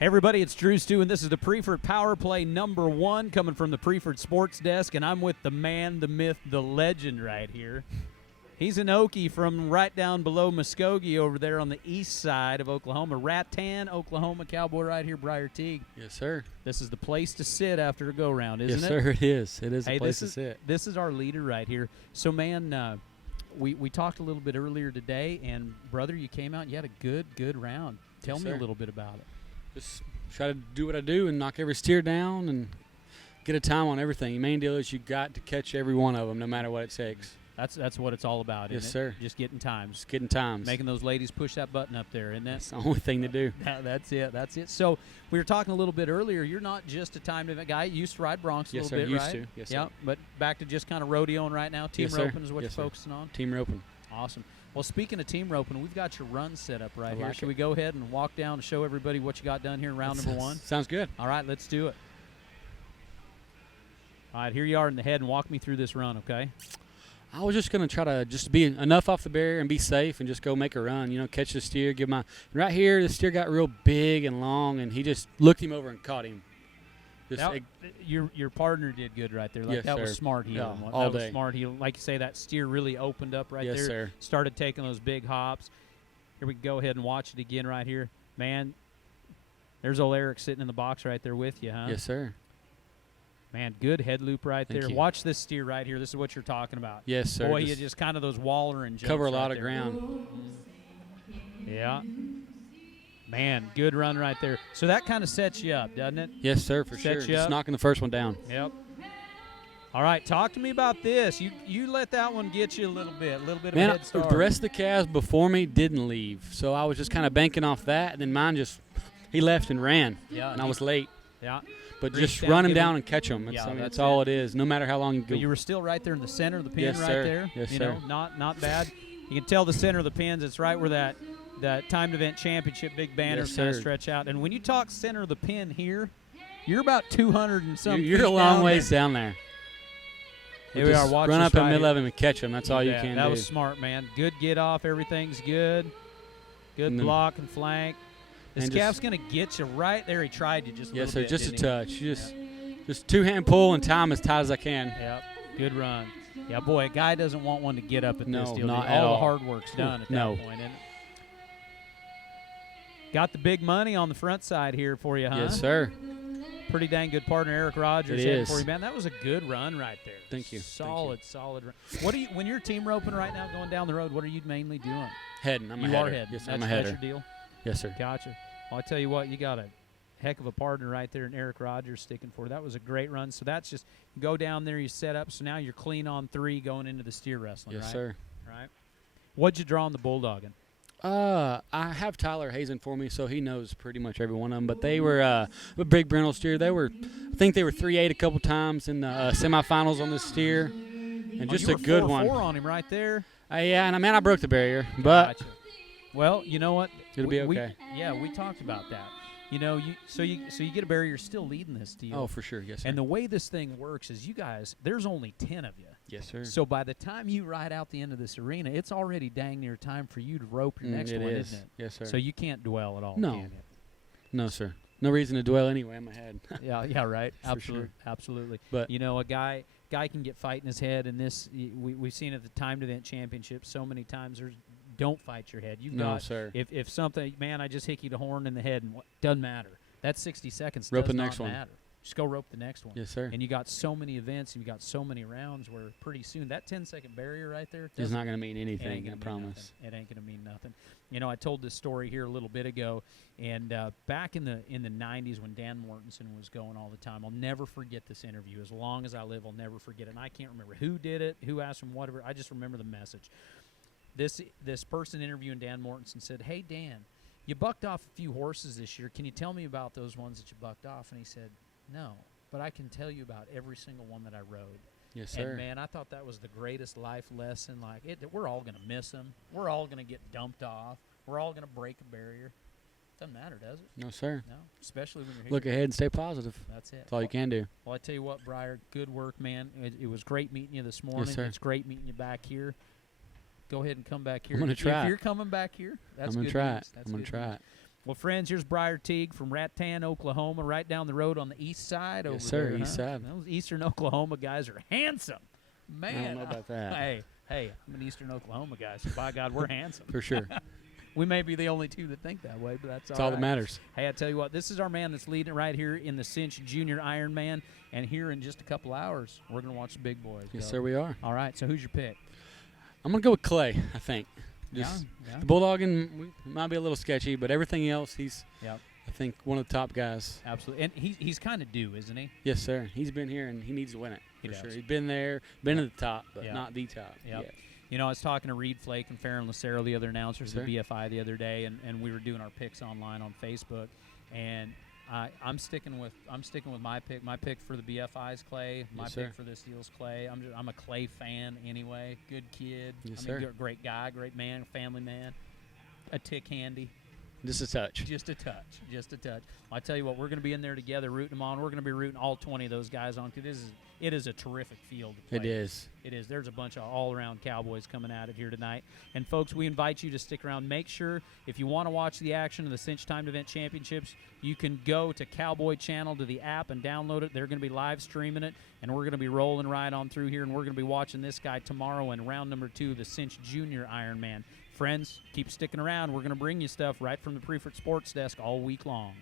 Hey everybody, it's Drew Stew, and this is the Preford Power Play #1 coming from the Preford Sports Desk, and I'm with the man, the myth, the legend right here. He's an Okie from right down below Muskogee over there on the east side of Oklahoma. Rattan, Oklahoma, cowboy right here, Briar Teague. Yes, sir. This is the place to sit after a go-round, isn't it? Yes, sir, it is. It is hey, a place to sit. This is our leader right here. So, man, we talked a little bit earlier today, and, brother, you came out and you had a good round. Tell me a little bit about it. Just try to do what I do and knock every steer down and get a time on everything. The main deal is you got to catch every one of them, no matter what it takes. That's what it's all about, yes, isn't sir. it? Just getting times. Just getting times. Making those ladies push that button up there, isn't that? That's the only thing to do. That's it. That's it. So we were talking a little bit earlier. You're not just a timed event guy. You used to ride broncs a yes, little sir. bit, Used right? to. Yes, yeah, sir. but back to just kind of rodeoing right now. Team yes, sir. roping is what yes, you're sir. focusing on? Team roping. Awesome. Well, speaking of team roping, we've got your run set up right here. Like Should we go ahead and walk down and show everybody what you got done here in round number 1? Sounds good. All right, let's do it. All right, here you are in the head, and walk me through this run, okay? I was just going to try to just be enough off the barrier and be safe and just go make a run, you know, catch the steer, give my – right here, the steer got real big and long, and he just looked him over and caught him. That, your partner did good right there. Like yes, that sir. was smart heeling. Yeah, that all was day. smart heeling. Like you say, that steer really opened up right yes, there. Sir. Started taking those big hops. Here we go ahead and watch it again right here. Man, there's old Eric sitting in the box right there with you, huh? Yes, sir. Man, good head loop right Thank there. you. Watch this steer right here. This is what you're talking about. Yes, sir. Boy, you just kind of those waller and jumps cover a right lot of there. ground. Yeah. Man, good run right there. So that kind of sets you up, doesn't it? Yes, sir, for sure. Sets you Just up. knocking the first one down. Yep. All right, talk to me about this. You let that one get you a little bit of a head start. The rest of the calves before me didn't leave, so I was just kind of banking off that, and then mine just he left and ran, and I was late. Yeah. But Reach just down, run him get down him. and catch him. Yeah, that's that's all it. it is, no matter how long you go. But you were still right there in the center of the pin yes, right sir. there. Yes, you sir. know, not bad. You can tell the center of the pins, it's right where that timed event championship big banners yes, kind of sir. stretch out. And when you talk center of the pin here, you're about 200 and something. You're a long ways down there. Here we are. Watch run this up in the right middle here. of him and catch him. That's all you can do. That was smart, man. Good get off. Everything's good. Good block and flank. This and calf's going to get you right there. He tried you just a yes, little sir. bit, Just a didn't he? touch. Just two-hand pull and time as tight as I can. Yep. Good run. Yeah, boy, a guy doesn't want one to get up at No, this deal. not at all the all. hard work's done at that point, isn't it? Got the big money on the front side here for you, huh? Yes, sir. Pretty dang good partner, Eric Rogers. It heading is. for you, man. That was a good run right there. Thank you. Solid run. What do you when you're team roping right now, going down the road? What are you mainly doing? Heading. I'm a you header. are heading. Yes, that's, I'm a header. That's your deal. Yes, sir. Gotcha. Well, I tell you what, you got a heck of a partner right there in Eric Rogers sticking for. That was a great run. So that's just you go down there, you set up. So now you're clean on 3 going into the steer wrestling. Yes, right? sir. Right. What'd you draw on the bulldogging? I have Tyler Hazen for me, so he knows pretty much every one of them. But they were a big brindle steer. I think they were 3-8 a couple times in the semifinals on this steer, and just you a good one. 4-4 on him right there. Yeah, and I broke the barrier, but Gotcha. Well, you know what? it'll be okay. We talked about that. You know, you get a barrier, you're still leading this deal. Oh, for sure, yes, sir. And the way this thing works is you guys, there's only 10 of you. Yes, sir. So by the time you ride out the end of this arena, it's already dang near time for you to rope your next it one, is. isn't it? Yes, sir. So you can't dwell at all, No. can you? No, sir. No reason to dwell anyway in my head. Yeah, right. For Absolutely, sure. absolutely. But you know, a guy can get fight in his head, and this we've seen at the timed event championship so many times. Don't fight your head. no, sir. If something, man, I just hit you the horn in the head, and doesn't matter. That 60 seconds Rope does the not next one. matter. Just go rope the next one. Yes, sir. And you got so many events, and you got so many rounds where pretty soon that 10-second barrier right there It's not going to mean it ain't anything, gonna I mean promise. nothing. It ain't going to mean nothing. You know, I told this story here a little bit ago, and back in the 90s when Dan Mortensen was going all the time, I'll never forget this interview. As long as I live, I'll never forget it. And I can't remember who did it, who asked him, whatever. I just remember the message. This person interviewing Dan Mortensen said, "Hey, Dan, you bucked off a few horses this year. Can you tell me about those ones that you bucked off?" And he said, "No, but I can tell you about every single one that I rode." Yes, sir. And, man, I thought that was the greatest life lesson. Like, we're all going to miss them. We're all going to get dumped off. We're all going to break a barrier. Doesn't matter, does it? No, sir. No, especially when you're here. Look ahead and stay positive. That's it. That's all you can do. Well, I tell you what, Briar, good work, man. It was great meeting you this morning. Yes, sir. It's great meeting you back here. Go ahead and come back here. I'm gonna try If it. you're coming back here, that's I'm going good to try news. it. That's I'm going good to try news. it. Well, friends, here's Briar Teague from Rattan, Oklahoma, right down the road on the east side over Yes, sir, there. east side. Those eastern Oklahoma guys are handsome. Man. I don't know about that. Hey, I'm an eastern Oklahoma guy, so by God, we're handsome. For sure. We may be the only two that think that way, but that's all that matters. Hey, I tell you what, this is our man that's leading it right here in the Cinch Junior Ironman, and here in just a couple hours, we're going to watch the big boys. Yes, go. sir, we are. All right, so who's your pick? I'm going to go with Clay, I think. Yeah. The Bulldogging might be a little sketchy, but everything else, he's, Yep. I think, one of the top guys. Absolutely. And he's kind of due, isn't he? Yes, sir. He's been here, and he needs to win it, He for does. sure. He's been there, been Yep. at the top, but Yep. not the top. Yep. yet. You know, I was talking to Reed Flake and Farron Lucero, the other announcers Yes, at BFI the other day, and we were doing our picks online on Facebook. And I'm sticking with my pick. My pick for the BFI is Clay. My Yes, pick sir. for this deal is Clay. I'm a Clay fan anyway. Good kid. Yes, I mean, sir. great guy, great man, family man. A tick handy. Just a touch. Just a touch. Just a touch. I tell you what, we're going to be in there together rooting them on. We're going to be rooting all 20 of those guys on because it is a terrific field to play. It is. It is. There's a bunch of all-around Cowboys coming at it here tonight. And, folks, we invite you to stick around. Make sure, if you want to watch the action of the Cinch Timed Event Championships, you can go to Cowboy Channel, to the app, and download it. They're going to be live streaming it, and we're going to be rolling right on through here, and we're going to be watching this guy tomorrow in round number 2, the Cinch Junior Ironman. Friends, keep sticking around. We're going to bring you stuff right from the Prefert Sports Desk all week long.